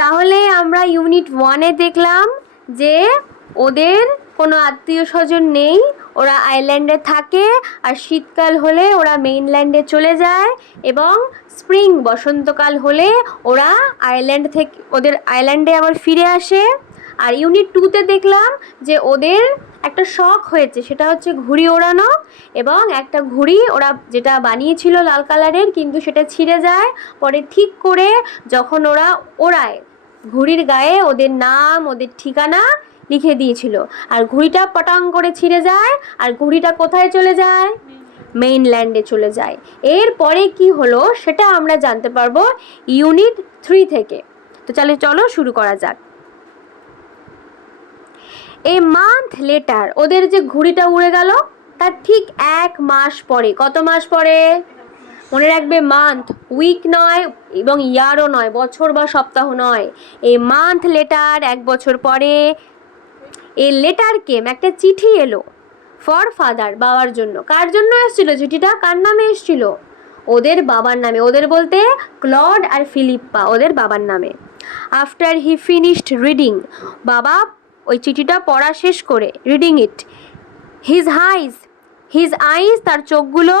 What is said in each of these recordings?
তাহলে আমরা ইউনিট 1-এ দেখলাম যে ওদের কোনো আত্মীয় স্বজন নেই, ওরা আইল্যান্ডে থাকে, আর শীতকাল হলে ওরা মেইনল্যান্ডে চলে যায়, এবং স্প্রিং বসন্তকাল হলে ওরা আইল্যান্ড থেকে ওদের আইল্যান্ডে আবার ফিরে আসে। আর ইউনিট 2-তে দেখলাম যে ওদের একটা শখ হয়েছে, সেটা হচ্ছে ঘুড়ি ওড়ানো, এবং একটা ঘুড়ি ওরা যেটা বানিয়েছিল লাল কালারের, কিন্তু সেটা ছিঁড়ে যায়। পরে ঠিক করে যখন ওরা ওড়ায়, ঘুড়ির গায়ে ওদের নাম, ওদের ঠিকানা লিখে দিয়েছিল, আর ঘুড়িটা পটাং করে ছিঁড়ে যায়, আর ঘুড়িটা কোথায় চলে যায়? মেইনল্যান্ডে চলে যায়। এরপরে কি হলো সেটা আমরা জানতে পারবো ইউনিট 3 থেকে। তো চলো শুরু করা যাক। এ মান্থ লেটার, ওদের যে ঘুড়িটা উড়ে গেল তার ঠিক 1 মাস পরে, কত মাস পরে? মনে রাখবে, মান্থ, উইক নয়, এবং ইয়ারও নয়, বছর বা সপ্তাহ নয়। এই মান্থ লেটার 1 বছর পরে এই লেটার কেম, একটা চিঠি এলো ফর ফাদার, বাবার জন্য। কার জন্য এসেছিল চিঠিটা? কার নামে এসেছিল? ওদের বাবার নামে। ওদের বলতে ক্লড আর ফিলিপ্পা, ওদের বাবার নামে। আফটার হি ফিনিশড রিডিং, বাবা ওই চিঠিটা পড়া শেষ করে, রিডিং ইট, হিজ আইজ, তার চোখগুলো,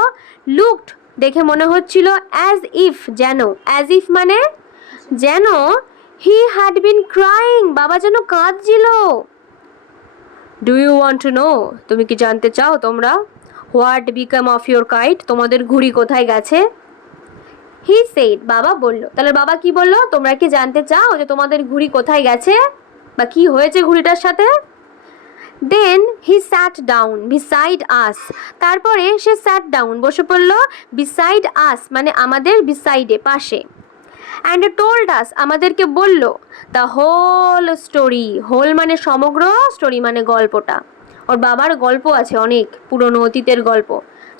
লুকড, দেখে মনে হচ্ছিল, অ্যাজ ইফ, যেন, অ্যাজ ইফ মানে যেন, হি হ্যাড বিন ক্রাইং, বাবা যেন কাঁদছিল। Do you want to know, তুমি কি জানতে চাও তোমরা? What become of your kite, তোমাদের ঘুড়ি কোথায় গেছে? হি সেড, বাবা বলল। তাহলে বাবা কি বলল? তোমরা কি জানতে চাও যে তোমাদের ঘুড়ি কোথায় গেছে বা কি হয়েছে ঘুড়িটার সাথে? দেন হি স্যাট ডাউন বিসাইড আস, তারপরে সে স্যাট ডাউন, বসে পড়ল, বিসাইড আস মানে আমাদের, বিসাইডে, পাশে। অ্যান্ড টোল্ড আস, আমাদেরকে বলল, দ্য হোল স্টোরি, হোল মানে সমগ্র, স্টোরি মানে গল্পটা। ওর বাবার গল্প আছে অনেক, পুরনো অতীতের গল্প।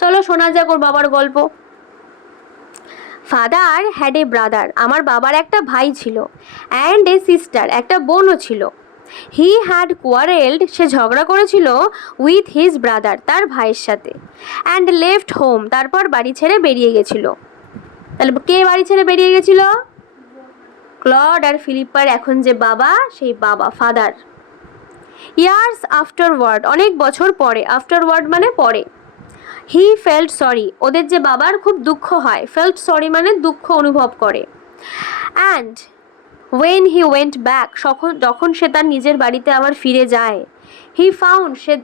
চলো শোনা যাক ওর বাবার গল্প। ফাদার হ্যাড এ ব্রাদার, আমার বাবার একটা ভাই ছিল, অ্যান্ড এ সিস্টার, একটা বোনও ছিল। হি হ্যাড কোয়ারেলড, সে ঝগড়া করেছিল, উইথ হিজ ব্রাদার, তার ভাইয়ের সাথে। অ্যান্ড লেফট হোম, তারপর বাড়ি ছেড়ে বেরিয়ে গেছিল। তাহলে কে বাড়ি ছেড়ে বেরিয়ে গেছিল? ক্লড আর ফিলিপ্পার এখন যে বাবা, সেই বাবা, ফাদার। ইয়ার্স আফটারওয়ার্ড, অনেক বছর পরে, আফটারওয়ার্ড মানে পরে। হি ফেল্ট সরি, ওদের যে বাবার খুব দুঃখ হয়, ফেল্ট সরি মানে দুঃখ অনুভব করে। And when he went back, যখন সে তার নিজের বাড়িতে আবার ফিরে যায়, হি ফাউন্ড, সে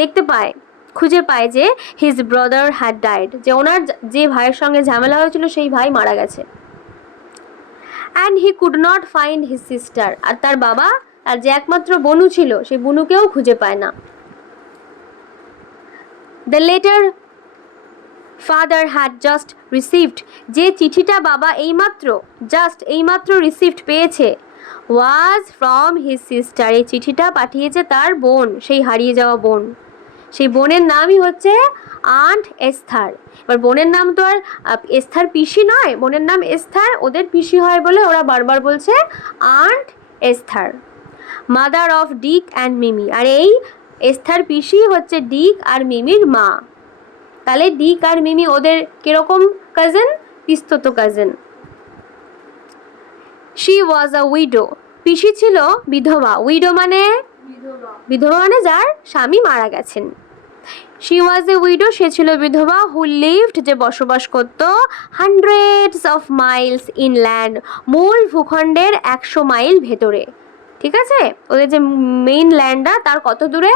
দেখতে পায়, খুঁজে পায় যে হিজ ব্রাদার হ্যাড ডাইড, যে ওনার যে ভাইয়ের সঙ্গে ঝামেলা হয়েছিল সেই ভাই মারা গেছে। And he could not find his sister, আর তার বাবা, আর যে একমাত্র বনু ছিল, সেই বনুকেও খুঁজে পায় না। The letter father had just received, যে চিঠিটা বাবা এইমাত্র রিসিভড পেয়েছে, ওয়াজ ফ্রম হিজ সিস্টার, এই চিঠিটা পাঠিয়েছে তার বোন, সেই হারিয়ে যাওয়া বোন। সেই বোনের নামই হচ্ছে আন্ট এস্থার। এবার বোনের নাম তো আর এস্থার পিসি নয়, বোনের নাম এস্থার, ওদের পিসি হয় বলে ওরা বারবার বলছে aunt Esther. Mother of Dick and Mimi, আর এই এস্থার পিসি হচ্ছে ডিক আর মিমির মা। তাহলে ডিক আর মিমি ওদের কিরকম কাজিন? পিস্তত cousin. She was a widow, পিসি ছিল বিধবা, উইডো মানে বিধবা মানে যার স্বামী মারা গেছেন। শি ওয়াজ এ উইডো, সে ছিল বিধবা, হু লিভড, যে বসবাস করত, হান্ড্রেডস অফ মাইলস ইনল্যান্ড, মূল ভূখণ্ডের 100 মাইল ভেতরে। ঠিক আছে, ওদের যে মেইন ল্যান্ডটা তার কত দূরে?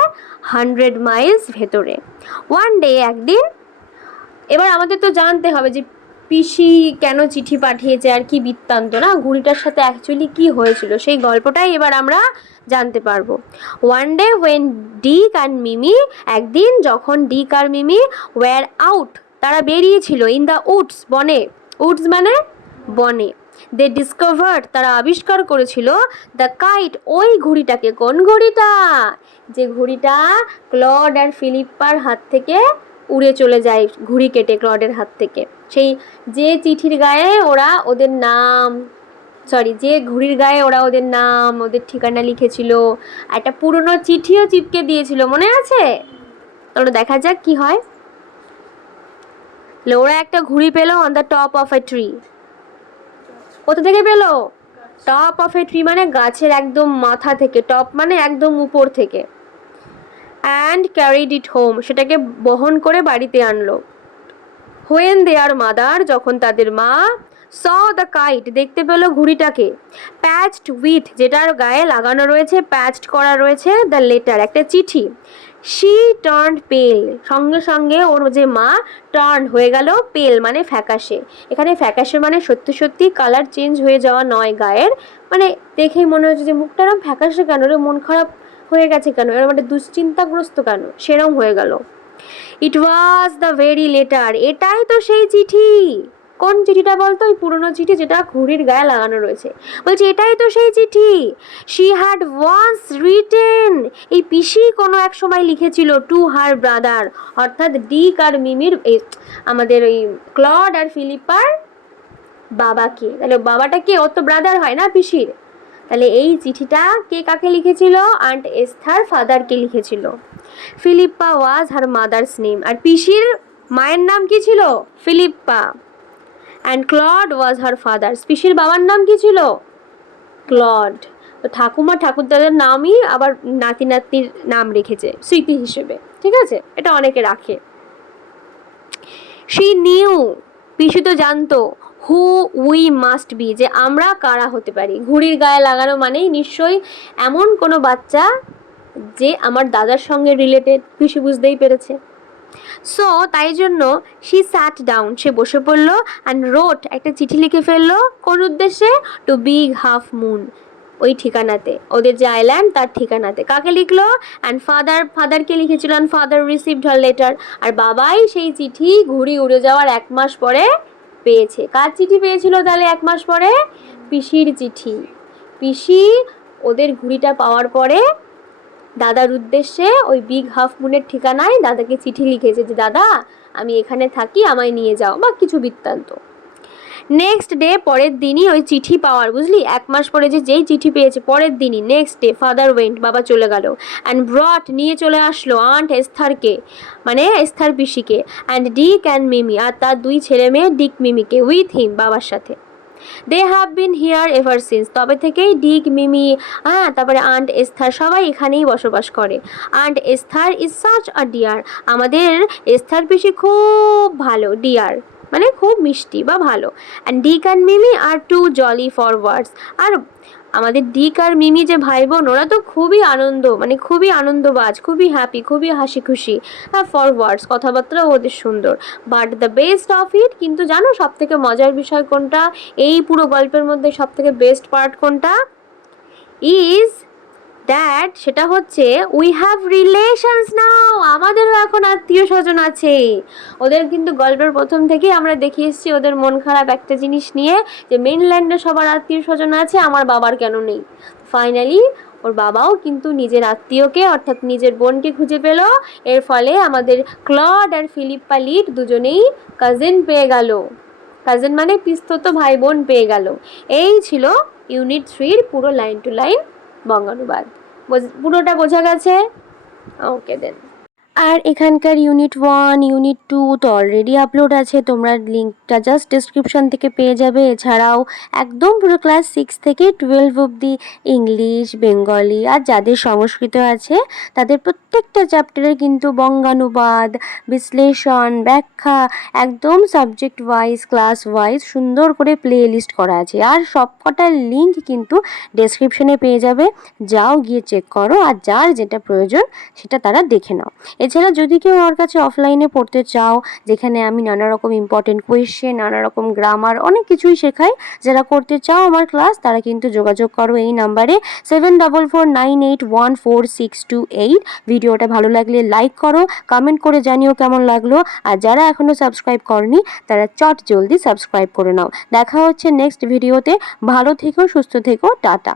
100 মাইলস ভেতরে। ওয়ান ডে, একদিন, এবার আমাদের তো জানতে হবে যে পিসি কেন চিঠি পাঠিয়েছে আর কি বৃত্তান্ত, না ঘুড়িটার সাথে অ্যাকচুয়ালি কি হয়েছিল সেই গল্পটাই এবার আমরা জানতে পারবো। ওয়ান ডে হোয়েন ডিক আর মিমি, একদিন যখন ডিক আর মিমি ওয়্যার আউট, তারা বেরিয়েছিল, ইন দ্য উডস, বনে, উডস মানে বনে, দে ডিসকভার্ড, তারা আবিষ্কার করেছিল, দ্য কাইট, ওই ঘুড়িটাকে। কোন ঘুড়িটা? যে ঘুড়িটা ক্লড আর ফিলিপ্পার হাত থেকে উড়ে চলে যায়, ঘুড়ি কেটে ক্লডের হাত থেকে। সেই যে চিঠির গায়ে ওরা ওদের নাম, যে ঘুড়ির গায়ে ওরা ওদের নাম, ওদের ঠিকানা লিখেছিল, একটা পুরনো চিঠিও চিপকে দিয়েছিল, মনে আছে? তাহলে দেখা যাক কি হয়। ওরা একটা ঘুড়ি পেলো on the top of a tree. কোথা থেকে পেলো? টপ অফ এ ট্রি মানে গাছের একদম মাথা থেকে, টপ মানে একদম উপর থেকে। অ্যান্ড ক্যারিড ইট হোম, সেটাকে বহন করে বাড়িতে আনলো। হোয়েন দেয়ার মাদার, যখন তাদের মা, স দ্য কাইট, দেখতে পেলো ঘুড়িটাকে, প্যাচড উইথ, যেটার গায়ে লাগানো রয়েছে, প্যাচড করা রয়েছে, দ্য লেটার, একটা চিঠি। শি টার্ন পেল, সঙ্গে সঙ্গে ওর যে মা টার্ন হয়ে গেল পেল মানে ফ্যাকাশে। এখানে ফ্যাকাশে মানে সত্যি সত্যি কালার চেঞ্জ হয়ে যাওয়া নয় গায়ের, মানে দেখেই মনে হচ্ছে যে মুখটা এরম ফ্যাকাশে কেন রে, মন খারাপ হয়ে গেছে কেন, এরম মানে দুশ্চিন্তাগ্রস্ত কেন, সেরম হয়ে গেল। ইট ওয়াজ দ্য ভেরি লেটার, এটাই তো সেই চিঠি। কোন চিঠিটা বলতো? ওই পুরনো চিঠি যেটা ঘুড়ির গায়ে লাগানো রয়েছে। বলছি এটাই তো সেই চিঠি। শি হ্যাড ওয়ান্স রিটেন, এই পিসি কোনো এক সময় লিখেছিল, টু হার ব্রাদার, অর্থাৎ ডিক আর মিমির, আমাদের ওই ক্লড আর ফিলিপার বাবাকে। তাহলে বাবাটা কে? ওর তো ব্রাদার হয় না পিসির। তাহলে এই চিঠিটা কে কাকে লিখেছিল? আন্ট এস্থার ফাদারকে লিখেছিল। ফিলিপ্পা ওয়াজ হার মাদার্স নেম, আর পিসির মায়ের নাম কি ছিল? Philippa. And Claude was her father, পিসির বাবার নাম কি ছিল? ক্লড। তো ঠাকুমা ঠাকুরদাদের নামই আবার নাতি নাতনির নাম রেখেছে স্মৃতি হিসেবে, ঠিক আছে? এটা অনেকে রাখে। শি নিউ, পিসি তো জানতো, হু উই মাস্ট বি, যে আমরা কারা হতে পারি। ঘুড়ির গায়ে লাগানো মানেই নিশ্চয়ই এমন কোনো বাচ্চা যে আমার দাদার সঙ্গে রিলেটেড, পিসি বুঝতেই পেরেছে। সো তাই জন্য শি স্যাট ডাউন, সে বসে পড়লো, অ্যান্ড রোট, একটা চিঠি লিখে ফেললো। কোন উদ্দেশ্যে? টু বিগ হাফ মুন, ওই ঠিকানাতে, ওদের যে আইল্যান্ড তার ঠিকানাতে। কাকে লিখলো? অ্যান্ড ফাদারকে লিখেছিল, and father received her letter, আর বাবাই সেই চিঠি ঘুড়ি উড়ে যাওয়ার 1 মাস পরে পেয়েছে। কার চিঠি পেয়েছিল তাহলে 1 মাস পরে? পিসির চিঠি। পিসি ওদের ঘুড়িটা পাওয়ার পরে দাদার উদ্দেশ্যে ওই বিগ হাফ মুনের ঠিকানায় দাদাকে চিঠি লিখেছে যে দাদা আমি এখানে থাকি, আমায় নিয়ে যাও, বা কিছু বৃত্তান্ত। নেক্সট ডে, পরের দিনই ওই চিঠি পাওয়ার, বুঝলি, 1 মাস পরে যেই চিঠি পেয়েছে পরের দিনই, নেক্সট ডে ফাদার ওয়েন্ট, বাবা চলে গেল, অ্যান্ড ব্রট, নিয়ে চলে আসলো, আন্ট এস্থারকে, মানে এস্থার পিসিকে, অ্যান্ড ডিক অ্যান্ড মিমি, আর তার 2 ছেলে মেয়ে ডিক মিমিকে, উইথ হিম, বাবার সাথে। They have been here ever since, তবে থেকেই ডিক মিমি, তারপরে আন্ট এস্থার, সবাই এখানেই বসবাস করে। Aunt Esther is such a dear, আমাদের এস্থার পিসি খুব ভালো, ডিয়ার মানে খুব মিষ্টি বা ভালো। And Dick and Mimi are two jolly forwards, আর আমাদের ডিক আর মিমি যে ভাই বোন, ওরা তো খুবই আনন্দ, মানে খুবই আনন্দবাজ, খুবই হ্যাপি, খুবই হাসি খুশি, ফরওয়ার্ডস, কথাবার্তাও ওদের সুন্দর। But the best of it, কিন্তু জানো সব থেকে মজার বিষয় কোনটা এই পুরো গল্পের মধ্যে, সব থেকে বেস্ট পার্ট কোনটা? ইজ দ্যাট, সেটা হচ্ছে উই হ্যাভ রিলেশনস নাও, আমাদেরও এখন আত্মীয় স্বজন আছে। ওদের কিন্তু গল্পের প্রথম থেকেই আমরা দেখে এসেছি ওদের মন খারাপ একটা জিনিস নিয়ে, যে মেনল্যান্ডে সবার আত্মীয় স্বজন আছে, আমার বাবার কেন নেই। ফাইনালি ওর বাবাও কিন্তু নিজের আত্মীয়কে, অর্থাৎ নিজের বোনকে খুঁজে পেল। এর ফলে আমাদের ক্লড আর ফিলিপ্পা লিড দুজনেই কাজিন পেয়ে গেল। কাজিন মানে পিস্তত ভাই বোন পেয়ে গেল। এই ছিল ইউনিট 3-র পুরো লাইন টু লাইন বঙ্গানুবাদ। পুরোটা বোঝা গেছে? ওকে দেন। আর এখানকার ইউনিট 1, ইউনিট 2 তো অলরেডি আপলোড আছে, তোমরা লিঙ্কটা জাস্ট ডিসক্রিপশান থেকে পেয়ে যাবে। এছাড়াও একদম পুরো ক্লাস 6 থেকে 12 অবধি ইংলিশ, বেঙ্গলি, আর যাদের সংস্কৃত আছে তাদের প্রত্যেকটা চ্যাপ্টারে কিন্তু বঙ্গানুবাদ, বিশ্লেষণ, ব্যাখ্যা, একদম সাবজেক্ট ওয়াইজ, ক্লাস ওয়াইজ সুন্দর করে প্লে লিস্ট করা আছে। আর সবকটার লিঙ্ক কিন্তু ডেসক্রিপশনে পেয়ে যাবে, যাও গিয়ে চেক করো, আর যার যেটা প্রয়োজন সেটা তারা দেখে নাও। এছাড়া যদি কেউ আমার কাছে অফলাইনে পড়তে চাও, যেখানে আমি নানা রকম ইম্পর্টেন্ট কোয়েশ্চেন, নানা রকম গ্রামার, অনেক কিছুই শেখাই, যারা করতে চাও আমার ক্লাস, তারা কিন্তু যোগাযোগ করো এই নাম্বারে 7449814628। ভিডিওটা ভালো লাগলে লাইক করো, কমেন্ট করে জানিও কেমন লাগলো, আর যারা এখনও সাবস্ক্রাইব করনি তারা চট জলদি সাবস্ক্রাইব করে নাও। দেখা হচ্ছে নেক্সট ভিডিওতে। ভালো থেকো, সুস্থ থেকো, টাটা।